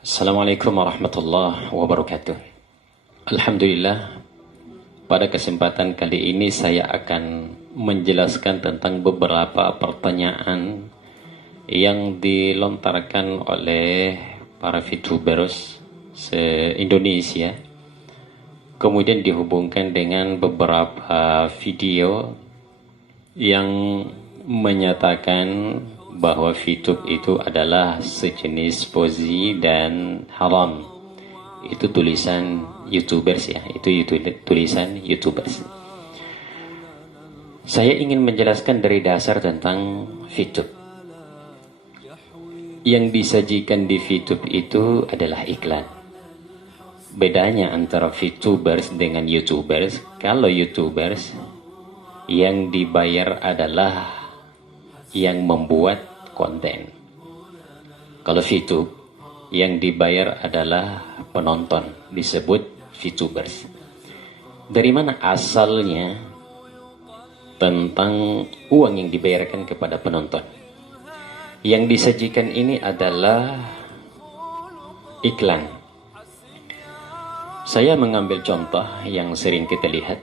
Assalamualaikum warahmatullahi wabarakatuh. Alhamdulillah, pada kesempatan kali ini saya akan menjelaskan tentang beberapa pertanyaan yang dilontarkan oleh para VTubers se-Indonesia, kemudian dihubungkan dengan beberapa video yang menyatakan bahwa VTube itu adalah sejenis pozi dan haram. Itu tulisan YouTubers ya, itu tulisan YouTubers. Saya ingin menjelaskan dari dasar tentang VTube. Yang disajikan di VTube itu adalah iklan. Bedanya antara VTubers dengan YouTubers, kalau YouTubers yang dibayar adalah yang membuat konten. Kalau VTube yang dibayar adalah penonton, disebut VTubers. Dari mana asalnya tentang uang yang dibayarkan kepada penonton? Yang disajikan ini adalah iklan. Saya mengambil contoh yang sering kita lihat.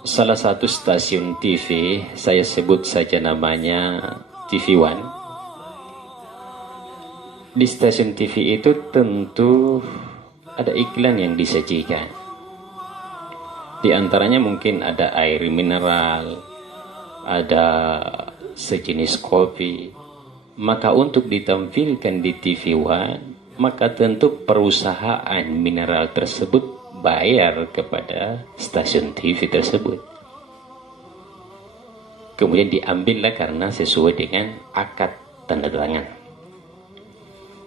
Salah satu stasiun TV, saya sebut saja namanya TV One. Di stasiun TV itu tentu ada iklan yang disajikan. Di antaranya mungkin ada air mineral, ada sejenis kopi. Maka untuk ditampilkan di TV One, maka tentu perusahaan mineral tersebut bayar kepada stasiun TV tersebut. Kemudian diambillah karena sesuai dengan akad tanda tangan.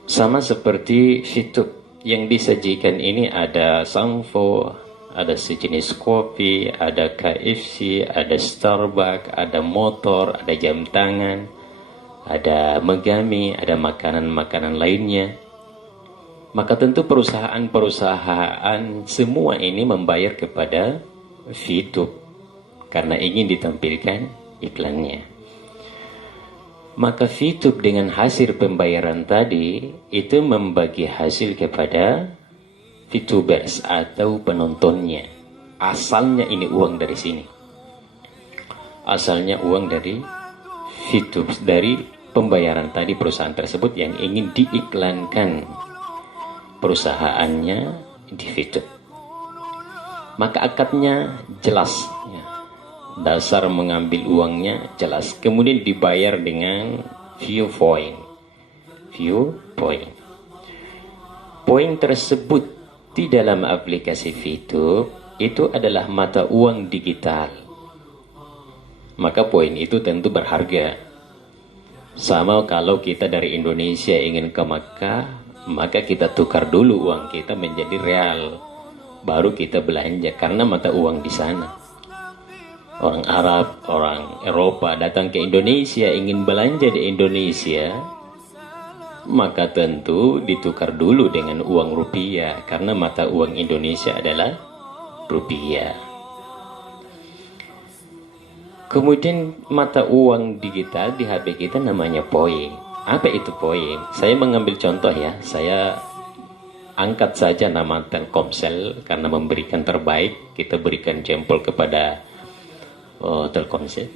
Sama seperti VTube yang disajikan ini ada sampo, ada sejenis kopi, ada KFC, ada Starbucks, ada motor, ada jam tangan, ada Megami, ada makanan-makanan lainnya. Maka tentu perusahaan-perusahaan semua ini membayar kepada VTube karena ingin ditampilkan iklannya. Maka VTube dengan hasil pembayaran tadi itu membagi hasil kepada VTubers atau penontonnya. Asalnya ini uang dari sini. Asalnya uang dari VTube, dari pembayaran tadi perusahaan tersebut yang ingin diiklankan perusahaannya di VTube. Maka akadnya jelas ya. Dasar mengambil uangnya jelas. Kemudian dibayar dengan view point. Poin tersebut di dalam aplikasi VTube itu adalah mata uang digital. Maka poin itu tentu berharga. Sama kalau kita dari Indonesia ingin ke Makkah, maka kita tukar dulu uang kita menjadi real, baru kita belanja karena mata uang di sana. Orang Arab, orang Eropa datang ke Indonesia ingin belanja di Indonesia, maka tentu ditukar dulu dengan uang rupiah karena mata uang Indonesia adalah rupiah. Kemudian mata uang digital di HP kita namanya poin. Apa itu poin? Saya mengambil contoh ya. Saya angkat saja nama Telkomsel karena memberikan terbaik. Kita berikan jempol kepada Telkomsel.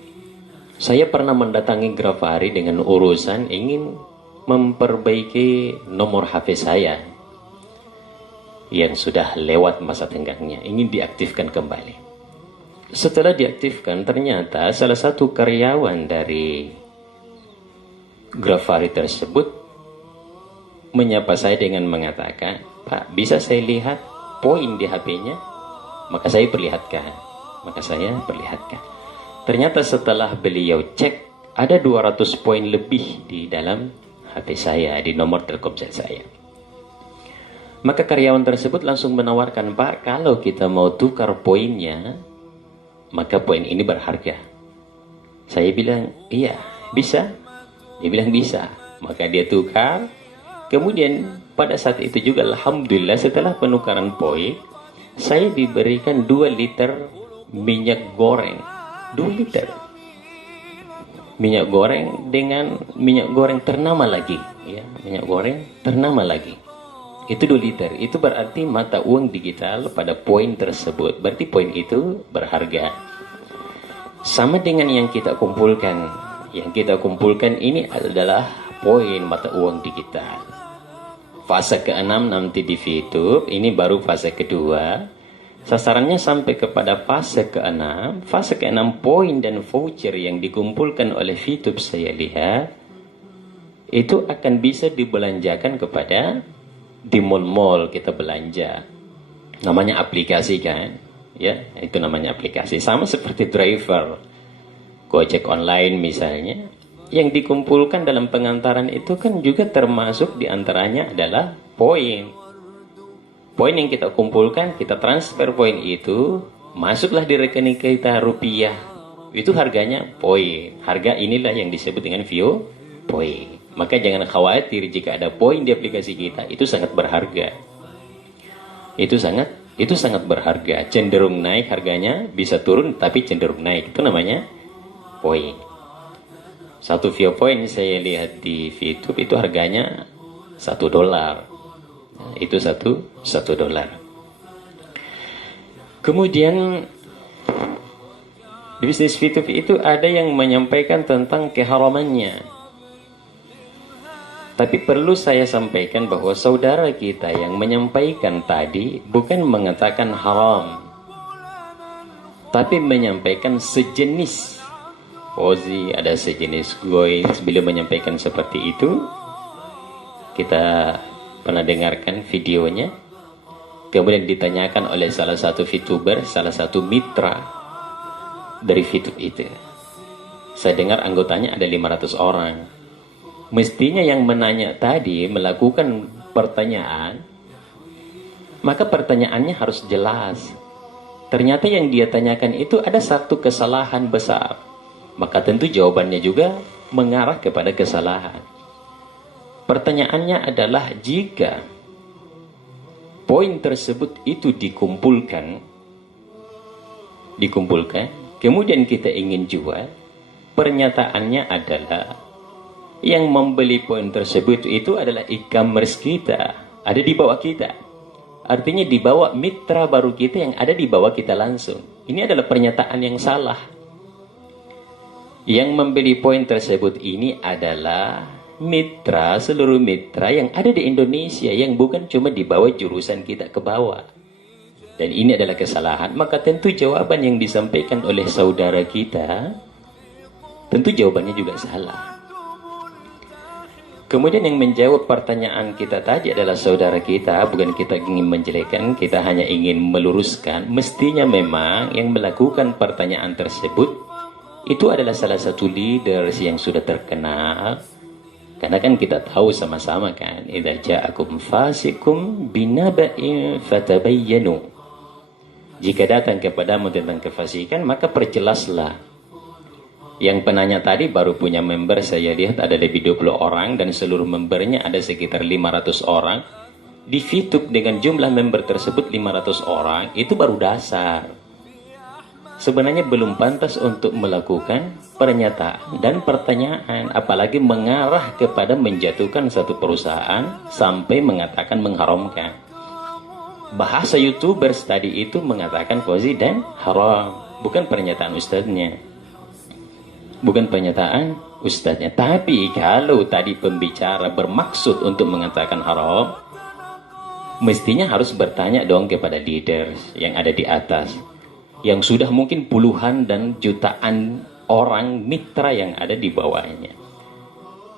Saya pernah mendatangi Grafari dengan urusan ingin memperbaiki nomor HP saya yang sudah lewat masa tenggangnya, ingin diaktifkan kembali. Setelah diaktifkan, ternyata salah satu karyawan dari Grafari tersebut menyapa saya dengan mengatakan, "Pak, bisa saya lihat poin di HP-nya?" Maka saya perlihatkan. Ternyata setelah beliau cek, ada 200 poin lebih di dalam HP saya, di nomor Telkomsel saya. Maka karyawan tersebut langsung menawarkan, "Pak, kalau kita mau tukar poinnya, maka poin ini berharga." Saya bilang, "Iya, bisa." Dia bilang bisa. Maka dia tukar. Kemudian pada saat itu juga alhamdulillah setelah penukaran poin, saya diberikan 2 liter minyak goreng. 2 liter minyak goreng dengan minyak goreng ternama lagi ya, minyak goreng ternama lagi. Itu 2 liter. Itu berarti mata uang digital pada poin tersebut. Berarti poin itu berharga. Sama dengan yang kita kumpulkan. Yang kita kumpulkan ini adalah poin mata uang digital. Fase ke-6 nanti di VTube. Ini baru fase kedua. Sasarannya sampai kepada fase ke-6. Fase ke-6 poin dan voucher yang dikumpulkan oleh VTube saya lihat. Itu akan bisa dibelanjakan kepada di mall-mall kita belanja. Namanya aplikasi kan? Ya, itu namanya aplikasi. Sama seperti driver. Gojek online misalnya. Yang dikumpulkan dalam pengantaran itu kan juga termasuk diantaranya adalah poin. Poin yang kita kumpulkan, kita transfer poin itu, masuklah di rekening kita rupiah. Itu harganya poin. Harga inilah yang disebut dengan view poin. Maka jangan khawatir jika ada poin di aplikasi kita, itu sangat berharga. Itu sangat berharga. Cenderung naik harganya, bisa turun tapi cenderung naik. Itu namanya poin. Satu view point saya lihat di VTube itu harganya $1. Itu satu dolar. Kemudian di bisnis VTube itu ada yang menyampaikan tentang keharamannya. Tapi perlu saya sampaikan bahwa saudara kita yang menyampaikan tadi bukan mengatakan haram, tapi menyampaikan sejenis. Ozi ada sejenis goins. Bila menyampaikan seperti itu, kita pernah dengarkan videonya. Kemudian ditanyakan oleh salah satu VTuber, salah satu mitra dari VTube itu. Saya dengar anggotanya ada 500 orang. Mestinya yang menanya tadi melakukan pertanyaan, maka pertanyaannya harus jelas. Ternyata yang dia tanyakan itu ada satu kesalahan besar. Maka tentu jawabannya juga mengarah kepada kesalahan. Pertanyaannya adalah jika poin tersebut itu dikumpulkan, kemudian kita ingin jual, pernyataannya adalah yang membeli poin tersebut itu adalah e-commerce kita, ada di bawah kita. Artinya di bawah mitra baru kita yang ada di bawah kita langsung. Ini adalah pernyataan yang salah. Yang membeli poin tersebut ini adalah mitra, seluruh mitra yang ada di Indonesia, yang bukan cuma di bawah jurusan kita ke bawah. Dan ini adalah kesalahan. Maka tentu jawaban yang disampaikan oleh saudara kita, tentu jawabannya juga salah. Kemudian yang menjawab pertanyaan kita tadi adalah saudara kita. Bukan kita ingin menjelekkan, kita hanya ingin meluruskan. Mestinya memang yang melakukan pertanyaan tersebut itu adalah salah satu leaders yang sudah terkenal. Karena kan kita tahu sama-sama kan, idza ja'akum fasikum binaba'in fatabayyanu. Jika datang kepadamu tentang kefasikan, maka perjelaslah. Yang penanya tadi baru punya member, saya lihat ada lebih 20 orang dan seluruh membernya ada sekitar 500 orang. Di VTube dengan jumlah member tersebut 500 orang, itu baru dasar. Sebenarnya belum pantas untuk melakukan pernyataan dan pertanyaan, apalagi mengarah kepada menjatuhkan satu perusahaan sampai mengatakan mengharamkan. Bahasa YouTubers tadi itu mengatakan fauzi dan haram, bukan pernyataan ustadznya. Bukan pernyataan ustadznya. Tapi kalau tadi pembicara bermaksud untuk mengatakan haram, mestinya harus bertanya dong kepada leaders yang ada di atas, yang sudah mungkin puluhan dan jutaan orang mitra yang ada di bawahnya.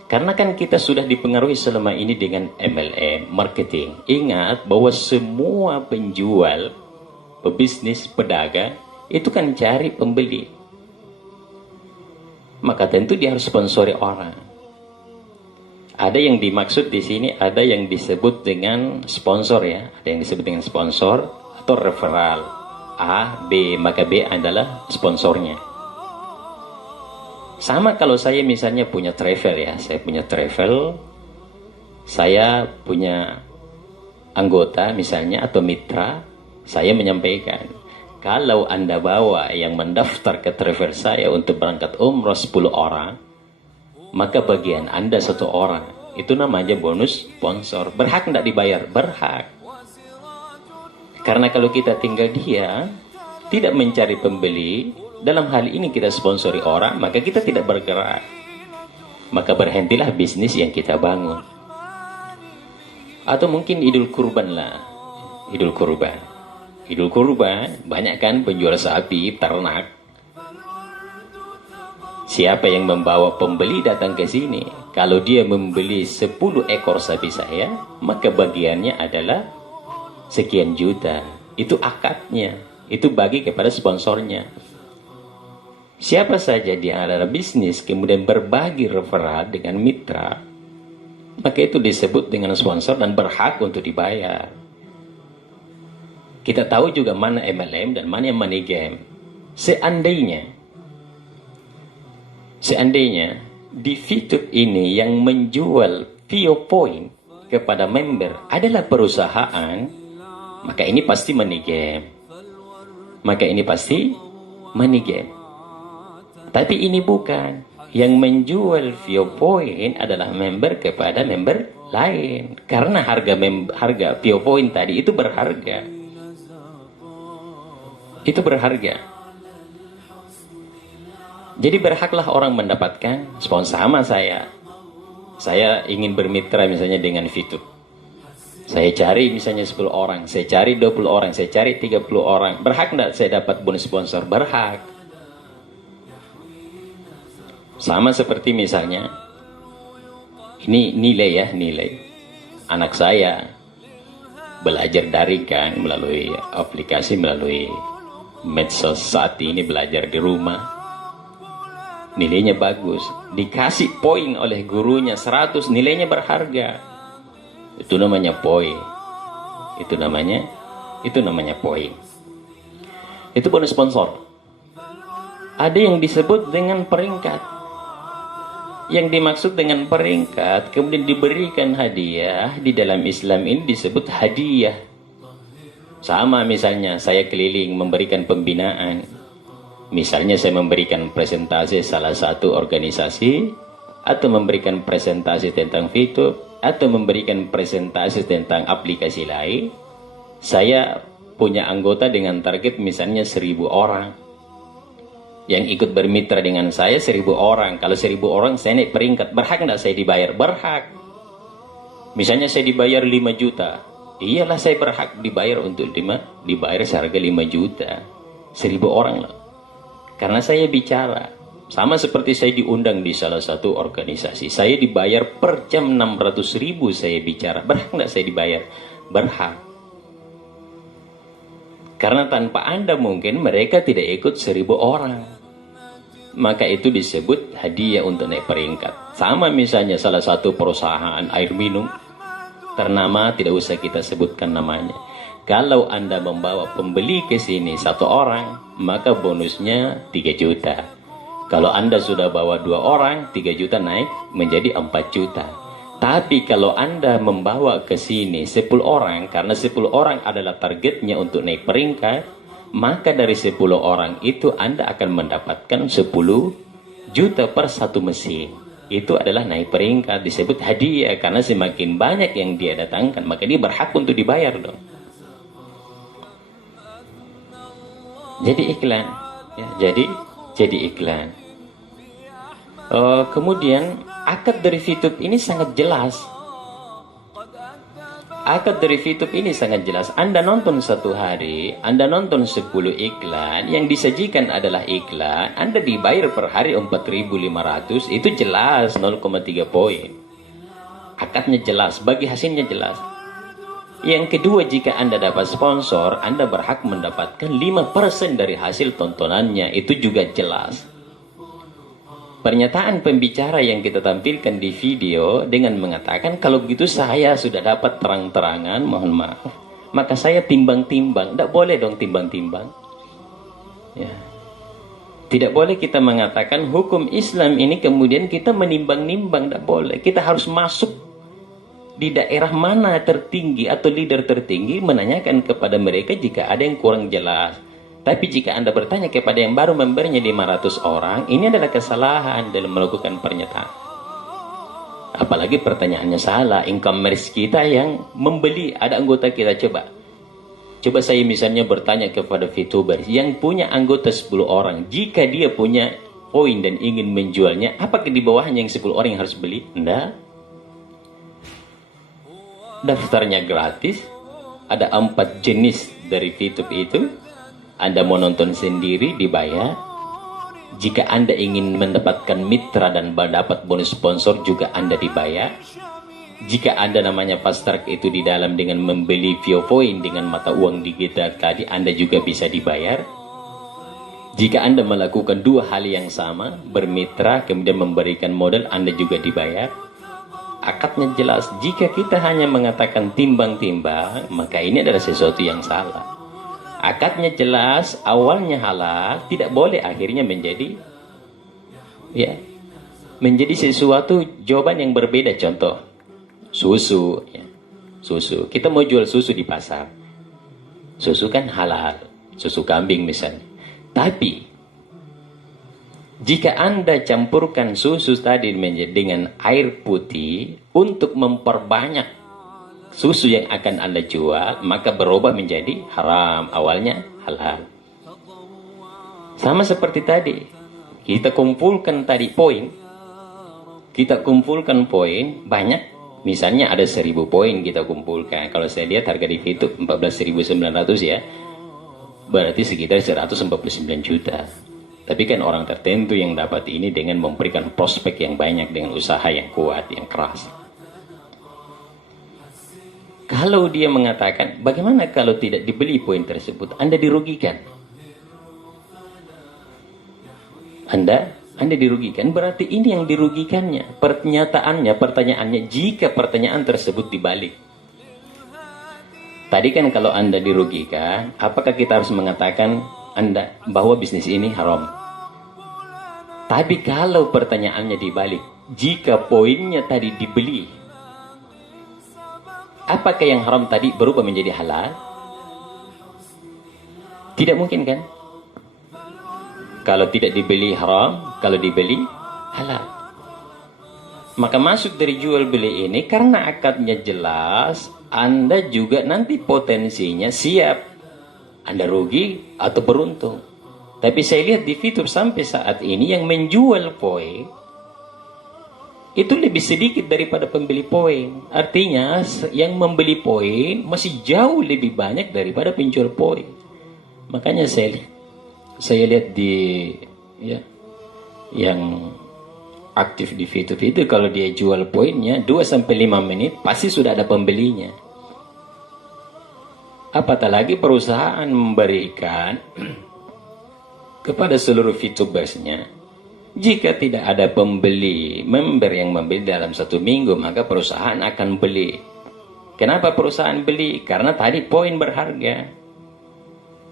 Karena kan kita sudah dipengaruhi selama ini dengan MLM, marketing. Ingat bahwa semua penjual, pebisnis, pedagang, itu kan cari pembeli. Maka tentu dia harus sponsori orang. Ada yang dimaksud di sini, ada yang disebut dengan sponsor ya. Ada yang disebut dengan sponsor atau referral. A, B, maka B adalah sponsornya. Sama kalau saya misalnya punya travel ya. Saya punya travel, saya punya anggota misalnya atau mitra, saya menyampaikan, kalau Anda bawa yang mendaftar ke travel saya untuk berangkat umrah 10 orang, maka bagian Anda 1 orang. Itu namanya bonus sponsor. Berhak tidak dibayar? Berhak. Karena kalau kita tinggal dia, tidak mencari pembeli, dalam hal ini kita sponsori orang, maka kita tidak bergerak. Maka berhentilah bisnis yang kita bangun. Atau mungkin Idul Kurban lah. Idul Kurban. Idul Kurban, banyak kan penjual sapi, ternak. Siapa yang membawa pembeli datang ke sini? Kalau dia membeli 10 ekor sapi saya, maka bagiannya adalah sekian juta. Itu akadnya. Itu bagi kepada sponsornya. Siapa saja dia adalah bisnis, kemudian berbagi referral dengan mitra, maka itu disebut dengan sponsor dan berhak untuk dibayar. Kita tahu juga mana MLM dan mana yang money game. Seandainya di Fitup ini yang menjual Vio Point kepada member adalah perusahaan, maka ini pasti money game. Maka ini pasti money game. Tapi ini bukan. Yang menjual Vio Point adalah member kepada member lain. Karena harga Vio Point tadi itu berharga. Itu berharga. Jadi berhaklah orang mendapatkan sponsor. Sama saya. Saya ingin bermitra misalnya dengan Fitup. Saya cari misalnya 10 orang. Saya cari 20 orang. Saya cari 30 orang. Berhak enggak saya dapat bonus sponsor? Berhak. Sama seperti misalnya. Ini nilai ya, nilai. Anak saya belajar daring kan melalui aplikasi, melalui medsos saat ini, belajar di rumah. Nilainya bagus, dikasih poin oleh gurunya 100, nilainya berharga. Itu namanya poin. Itu namanya poin. Itu bonus sponsor. Ada yang disebut dengan peringkat. Yang dimaksud dengan peringkat kemudian diberikan hadiah, di dalam Islam ini disebut hadiah. Sama misalnya saya keliling memberikan pembinaan. Misalnya saya memberikan presentasi salah satu organisasi, atau memberikan presentasi tentang Fitup, atau memberikan presentasi tentang aplikasi lain. Saya punya anggota dengan target misalnya 1000 orang. Yang ikut bermitra dengan saya 1000 orang. Kalau 1000 orang saya naik peringkat, berhak enggak saya dibayar? Berhak. Misalnya saya dibayar 5 juta. Iyalah saya berhak dibayar untuk dibayar seharga 5 juta. 1000 orang lah. Karena saya bicara. Sama seperti saya diundang di salah satu organisasi. Saya dibayar per jam 600.000 saya bicara. Berhak enggak saya dibayar? Berhak. Karena tanpa Anda mungkin mereka tidak ikut 1000 orang. Maka itu disebut hadiah untuk naik peringkat. Sama misalnya salah satu perusahaan air minum ternama, tidak usah kita sebutkan namanya. Kalau Anda membawa pembeli ke sini 1 orang, maka bonusnya 3 juta. Kalau Anda sudah bawa 2 orang, 3 juta naik menjadi 4 juta. Tapi kalau Anda membawa ke sini 10 orang, karena 10 orang adalah targetnya untuk naik peringkat, maka dari 10 orang itu Anda akan mendapatkan 10 juta per 1 mesin. Itu adalah naik peringkat, disebut hadiah. Karena semakin banyak yang dia datangkan, maka dia berhak untuk dibayar dong. Jadi iklan, ya, jadi iklan. Kemudian akad dari Fitup ini sangat jelas. Akad dari Fitup ini sangat jelas. Anda nonton satu hari, Anda nonton 10 iklan, yang disajikan adalah iklan, Anda dibayar per hari 4.500, itu jelas 0,3 poin. Akadnya jelas, bagi hasilnya jelas. Yang kedua, jika Anda dapat sponsor, Anda berhak mendapatkan 5% dari hasil tontonannya. Itu juga jelas. Pernyataan pembicara yang kita tampilkan di video dengan mengatakan, kalau begitu saya sudah dapat terang-terangan, mohon maaf, maka saya timbang-timbang. Tidak boleh dong timbang-timbang. Ya. Tidak boleh kita mengatakan hukum Islam ini kemudian kita menimbang-nimbang. Tidak boleh. Kita harus masuk di daerah mana tertinggi atau leader tertinggi, menanyakan kepada mereka jika ada yang kurang jelas. Tapi jika Anda bertanya kepada yang baru membernya 500 orang, ini adalah kesalahan dalam melakukan pernyataan. Apalagi pertanyaannya salah. E-commerce kita yang membeli, ada anggota kita, coba saya misalnya bertanya kepada VTuber yang punya anggota 10 orang, jika dia punya poin dan ingin menjualnya, apakah di bawahnya yang 10 orang yang harus beli? Enggak. Daftarnya gratis, ada 4 jenis dari VTube itu. Anda mau nonton sendiri dibayar. Jika Anda ingin mendapatkan mitra dan mendapat bonus sponsor juga Anda dibayar. Jika Anda namanya fast track itu di dalam dengan membeli VioPoint dengan mata uang digital tadi, Anda juga bisa dibayar. Jika Anda melakukan dua hal yang sama, bermitra kemudian memberikan modal, Anda juga dibayar. Akadnya jelas. Jika kita hanya mengatakan timbang-timbang, maka ini adalah sesuatu yang salah. Akadnya jelas, awalnya halal, tidak boleh akhirnya menjadi sesuatu jawaban yang berbeda. Contoh, susu. Kita mau jual susu di pasar. Susu kan halal, susu kambing misalnya. Tapi jika Anda campurkan susu tadi dengan air putih untuk memperbanyak susu yang akan Anda jual, maka berubah menjadi haram. Awalnya halal. Sama seperti tadi, kita kumpulkan tadi poin. Kita kumpulkan poin banyak. Misalnya ada 1000 poin kita kumpulkan. Kalau saya lihat harga di situ 14.900 ya. Berarti sekitar 149 juta. Tapi kan orang tertentu yang dapat ini dengan memberikan prospek yang banyak, dengan usaha yang kuat, yang keras. Kalau dia mengatakan, bagaimana kalau tidak dibeli poin tersebut? Anda dirugikan. Anda dirugikan, berarti ini yang dirugikannya. Pertanyaannya, jika pertanyaan tersebut dibalik. Tadi kan kalau Anda dirugikan, apakah kita harus mengatakan Anda bahwa bisnis ini haram? Tapi kalau pertanyaannya dibalik, jika poinnya tadi dibeli, apakah yang haram tadi berubah menjadi halal? Tidak mungkin kan? Kalau tidak dibeli haram, kalau dibeli halal. Maka masuk dari jual beli ini karena akadnya jelas, Anda juga nanti potensinya siap. Anda rugi atau beruntung. Tapi saya lihat di fitur sampai saat ini yang menjual poin itu lebih sedikit daripada pembeli poin. Artinya yang membeli poin masih jauh lebih banyak daripada penjual poin. Makanya saya lihat di yang aktif di fitur itu, kalau dia jual poinnya 2-5 menit pasti sudah ada pembelinya. Apatah lagi perusahaan memberikan kepada seluruh VTubersnya, jika tidak ada member yang membeli dalam 1 minggu, maka perusahaan akan beli. Kenapa perusahaan beli? Karena tadi poin berharga.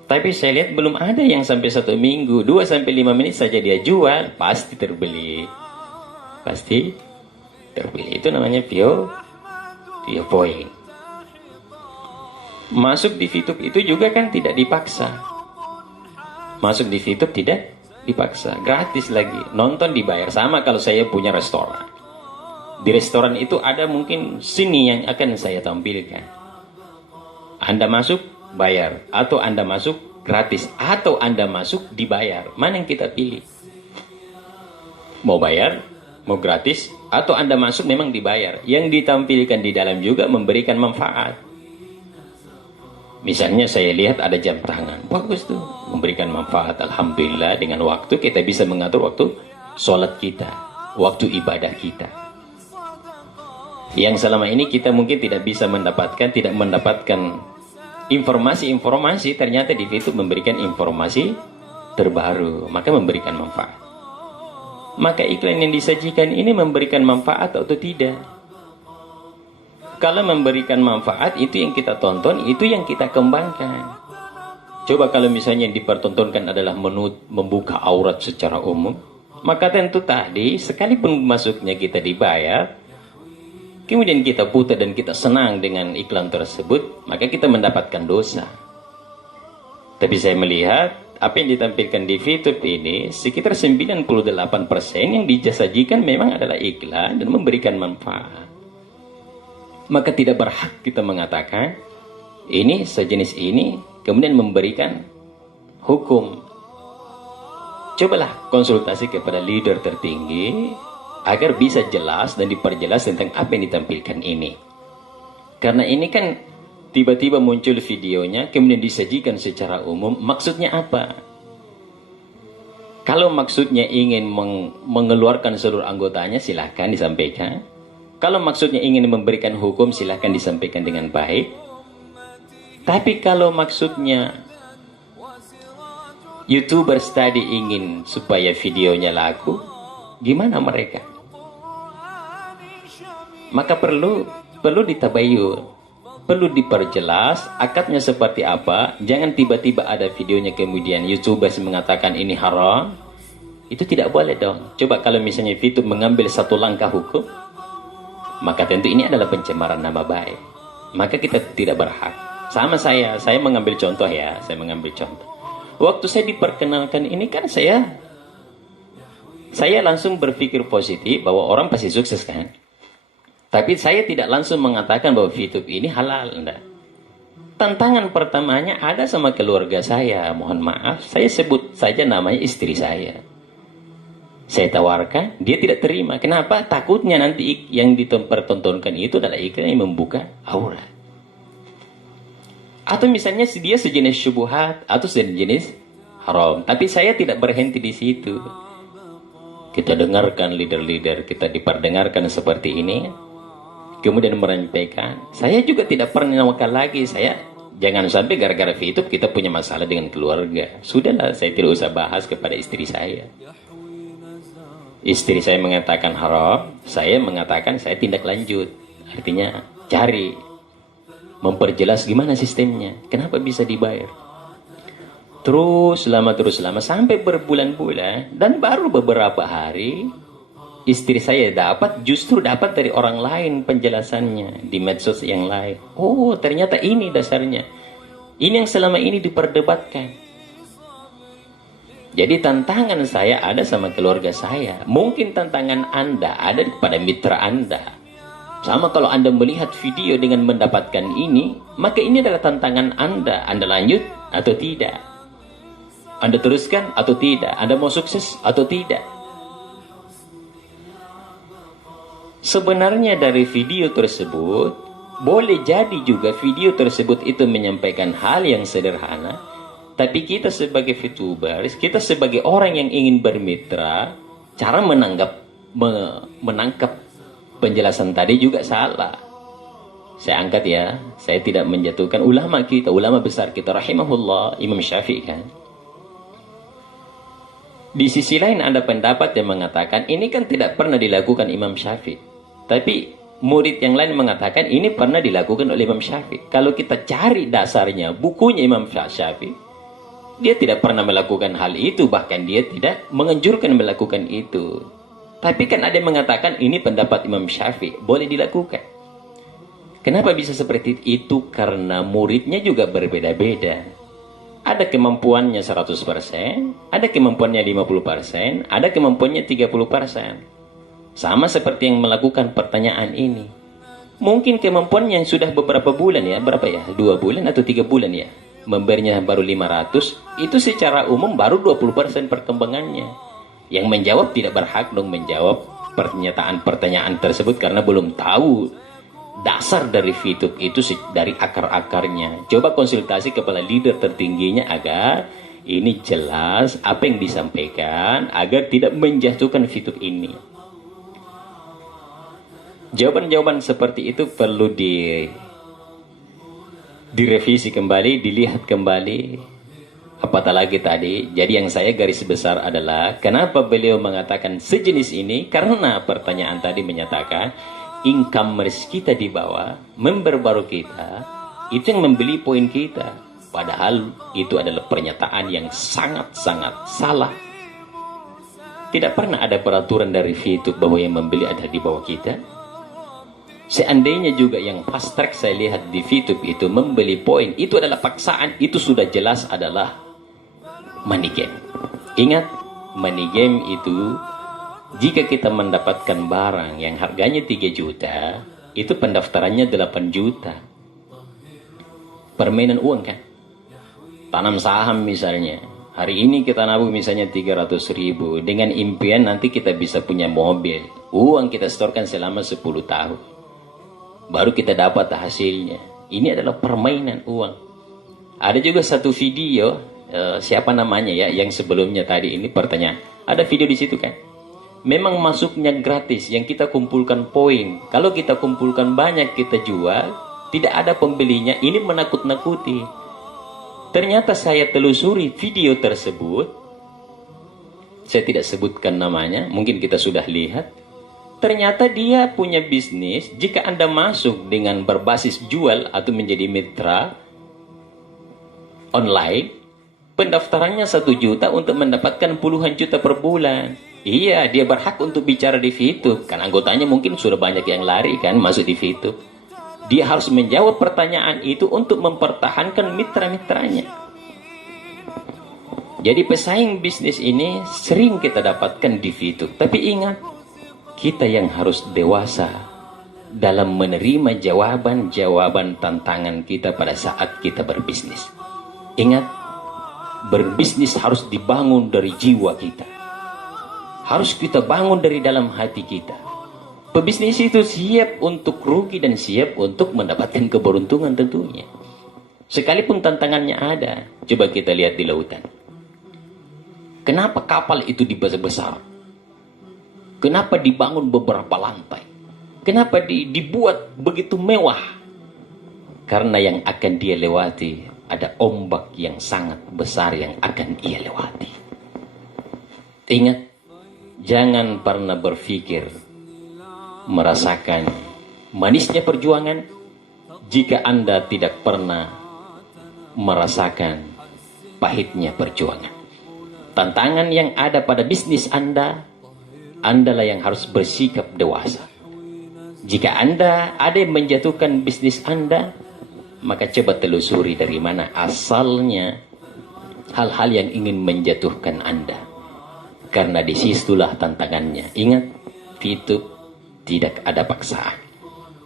Tapi saya lihat belum ada yang sampai 1 minggu, 2-5 menit saja dia jual, pasti terbeli. Pasti terbeli. Itu namanya VioPoint. Masuk di VTube itu juga kan tidak dipaksa. Masuk di VTube tidak dipaksa, gratis lagi. Nonton dibayar. Sama kalau saya punya restoran. Di restoran itu ada mungkin sini yang akan saya tampilkan. Anda masuk bayar, atau Anda masuk gratis, atau Anda masuk dibayar. Mana yang kita pilih? Mau bayar, mau gratis, atau Anda masuk memang dibayar. Yang ditampilkan di dalam juga memberikan manfaat. Misalnya saya lihat ada jam tangan, bagus tuh, memberikan manfaat. Alhamdulillah, dengan waktu kita bisa mengatur waktu sholat kita, waktu ibadah kita. Yang selama ini kita mungkin tidak mendapatkan informasi-informasi, ternyata di situ memberikan informasi terbaru, maka memberikan manfaat. Maka iklan yang disajikan ini memberikan manfaat atau tidak? Kalau memberikan manfaat, itu yang kita tonton, itu yang kita kembangkan. Coba kalau misalnya yang dipertontonkan adalah membuka aurat secara umum, maka tentu tadi sekalipun masuknya kita dibayar, kemudian kita putar dan kita senang dengan iklan tersebut, maka kita mendapatkan dosa. Tapi saya melihat apa yang ditampilkan di VTube ini sekitar 98% yang disajikan memang adalah iklan dan memberikan manfaat. Maka tidak berhak kita mengatakan ini sejenis ini kemudian memberikan hukum. Cobalah konsultasi kepada leader tertinggi agar bisa jelas dan diperjelas tentang apa yang ditampilkan ini. Karena ini kan tiba-tiba muncul videonya, kemudian disajikan secara umum, maksudnya apa? Kalau maksudnya ingin mengeluarkan seluruh anggotanya, silahkan disampaikan. Kalau maksudnya ingin memberikan hukum, silahkan disampaikan dengan baik. Tapi kalau maksudnya YouTuber tadi ingin supaya videonya laku, gimana mereka? Maka perlu ditabayun. Perlu diperjelas akadnya seperti apa. Jangan tiba-tiba ada videonya kemudian YouTubers mengatakan ini haram. Itu tidak boleh dong. Coba kalau misalnya YouTube mengambil satu langkah hukum, maka tentu ini adalah pencemaran nama baik. Maka kita tidak berhak. Sama saya mengambil contoh ya. Saya mengambil contoh. Waktu saya diperkenalkan ini kan saya langsung berpikir positif bahwa orang pasti sukses kan. Tapi saya tidak langsung mengatakan bahwa VTube ini halal, enggak. Tantangan pertamanya ada sama keluarga saya. Mohon maaf, saya sebut saja namanya istri saya. Saya tawarkan, dia tidak terima. Kenapa? Takutnya nanti yang dipertontonkan itu adalah iklan yang membuka aurat. Atau misalnya dia sejenis syubhat atau sejenis haram. Tapi saya tidak berhenti di situ. Kita dengarkan leader-leader, kita diperdengarkan seperti ini. Kemudian menyampaikan, saya juga tidak pernah wakal lagi. Saya jangan sampai gara-gara VTube kita punya masalah dengan keluarga. Sudahlah, saya tidak usah bahas kepada istri saya. Istri saya mengatakan haram, saya mengatakan saya tindak lanjut. Artinya cari, memperjelas gimana sistemnya, kenapa bisa dibayar. Terus lama sampai berbulan-bulan, dan baru beberapa hari istri saya justru dapat dari orang lain penjelasannya di medsos yang lain. Oh, ternyata ini dasarnya. Ini yang selama ini diperdebatkan. Jadi tantangan saya ada sama keluarga saya. Mungkin tantangan Anda ada kepada mitra Anda. Sama kalau Anda melihat video dengan mendapatkan ini, maka ini adalah tantangan Anda. Anda lanjut atau tidak? Anda teruskan atau tidak? Anda mau sukses atau tidak? Sebenarnya dari video tersebut, boleh jadi juga video tersebut itu menyampaikan hal yang sederhana, tapi kita sebagai VTubers, kita sebagai orang yang ingin bermitra, cara menangkap penjelasan tadi juga salah. Saya angkat ya, saya tidak menjatuhkan ulama kita, ulama besar kita, rahimahullah, Imam Syafi'i kan. Di sisi lain ada pendapat yang mengatakan, ini kan tidak pernah dilakukan Imam Syafi'i. Tapi murid yang lain mengatakan ini pernah dilakukan oleh Imam Syafi'i. Kalau kita cari dasarnya, bukunya Imam Syafi'i, dia tidak pernah melakukan hal itu. Bahkan dia tidak menganjurkan melakukan itu. Tapi kan ada yang mengatakan ini pendapat Imam Syafi'i, boleh dilakukan. Kenapa bisa seperti itu? Karena muridnya juga berbeda-beda. Ada kemampuannya 100%, ada kemampuannya 50%, ada kemampuannya 30%. Sama seperti yang melakukan pertanyaan ini. Mungkin kemampuan yang sudah beberapa bulan ya, berapa ya? 2 bulan atau 3 bulan ya. Memberinya baru 500, itu secara umum baru 20% perkembangannya. Yang menjawab tidak berhak dong menjawab pertanyaan tersebut karena belum tahu dasar dari VTube itu dari akar-akarnya. Coba konsultasi kepada leader tertingginya agar ini jelas apa yang disampaikan agar tidak menjatuhkan VTube ini. Jawaban-jawaban seperti itu perlu direvisi kembali, dilihat kembali. Apatah lagi tadi, jadi yang saya garis besar adalah kenapa beliau mengatakan sejenis ini, karena pertanyaan tadi menyatakan e-commerce kita di bawah, member baru kita, itu yang membeli poin kita. Padahal itu adalah pernyataan yang sangat-sangat salah. Tidak pernah ada peraturan dari VTube bahwa yang membeli ada di bawah kita. Seandainya juga yang fast track saya lihat di VTube itu membeli poin, itu adalah paksaan, itu sudah jelas adalah money game. Ingat, money game itu jika kita mendapatkan barang yang harganya 3 juta, itu pendaftarannya 8 juta. Permainan uang kan? Tanam saham misalnya. Hari ini kita nabung misalnya 300.000. Dengan impian nanti kita bisa punya mobil. Uang kita setorkan selama 10 tahun. Baru kita dapat hasilnya. Ini adalah permainan uang. Ada juga satu video, siapa namanya ya, yang sebelumnya tadi ini pertanyaan. Ada video di situ kan? Memang masuknya gratis, yang kita kumpulkan poin. Kalau kita kumpulkan banyak, kita jual, tidak ada pembelinya. Ini menakut-nakuti. Ternyata saya telusuri video tersebut. Saya tidak sebutkan namanya, mungkin kita sudah lihat. Ternyata dia punya bisnis. Jika Anda masuk dengan berbasis jual atau menjadi mitra online, pendaftarannya 1 juta untuk mendapatkan puluhan juta per bulan. Iya, dia berhak untuk bicara di VTube. Kan anggotanya mungkin sudah banyak yang lari kan masuk di VTube. Dia harus menjawab pertanyaan itu untuk mempertahankan mitra-mitranya. Jadi pesaing bisnis ini sering kita dapatkan di VTube. Tapi ingat, kita yang harus dewasa dalam menerima jawaban-jawaban tantangan kita pada saat kita berbisnis. Ingat, berbisnis harus dibangun dari jiwa kita. Harus kita bangun dari dalam hati kita. Pebisnis itu siap untuk rugi dan siap untuk mendapatkan keberuntungan tentunya. Sekalipun tantangannya ada. Coba kita lihat di lautan. Kenapa kapal itu dibesar-besar? Kenapa dibangun beberapa lantai? Kenapa dibuat begitu mewah? Karena yang akan dia lewati ada ombak yang sangat besar yang akan ia lewati. Ingat, jangan pernah berpikir merasakan manisnya perjuangan jika Anda tidak pernah merasakan pahitnya perjuangan. Tantangan yang ada pada bisnis Anda, Andalah yang harus bersikap dewasa. Jika Anda ada yang menjatuhkan bisnis Anda, maka coba telusuri dari mana asalnya hal-hal yang ingin menjatuhkan Anda. Karena disitulah tantangannya. Ingat, VTube tidak ada paksaan.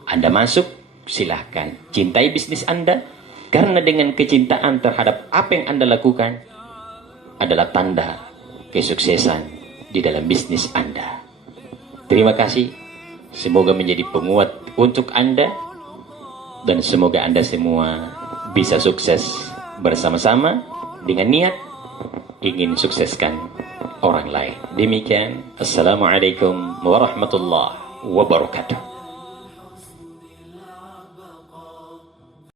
Anda masuk, silahkan. Cintai bisnis Anda, karena dengan kecintaan terhadap apa yang Anda lakukan adalah tanda kesuksesan di dalam bisnis Anda. Terima kasih. Semoga menjadi penguat untuk Anda, dan semoga Anda semua bisa sukses bersama-sama dengan niat ingin sukseskan orang lain. Demikian, Assalamualaikum warahmatullahi wabarakatuh.